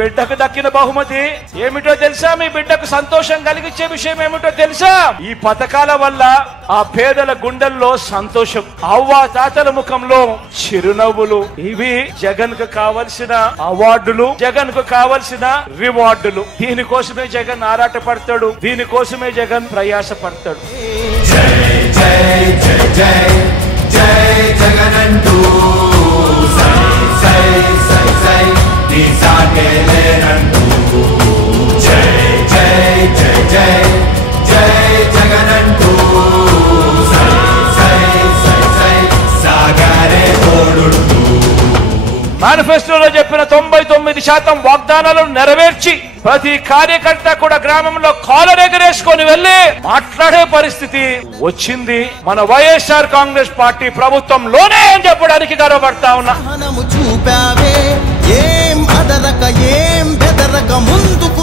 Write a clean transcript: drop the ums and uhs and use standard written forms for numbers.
బిడ్డకు దక్కిన బహుమతి ఏమిటో తెలుసా? మీ బిడ్డకు సంతోషం కలిగించే విషయం ఏమిటో తెలుసా? ఈ పథకాల వల్ల ఆ పేదల గుండెల్లో సంతోషం, అవ్వ తాతల ముఖంలో చిరునవ్వులు. ఇవి జగన్ కు కావలసిన అవార్డులు, జగన్ కు కావలసిన రివార్డులు. దీనికోసమే జగన్ ఆరాట పడతాడు, దీనికోసమే జగన్ ప్రయాస పడతాడు. జై జై జై జై జై జగనంటూ సై సై సై సై నీ సాగే లేనంటూ. జై జై జై జై జై జగనంటూ సై సై సై సై సాగరే తోడుంటూ. మేనిఫెస్టోలో చెప్పిన 99% వాగ్దానాలను నెరవేర్చి ప్రతి కార్యకర్త కూడా గ్రామంలో కాలర్ ఎగరేసుకొని వెళ్లి మాట్లాడే పరిస్థితి వచ్చింది మన వైఎస్ఆర్ కాంగ్రెస్ పార్టీ ప్రభుత్వంలోనే అని చెప్పడానికి గర్వపడతా ఉన్నా. చూపావే ఏం అదరక ఏం బెదరక ముందుకు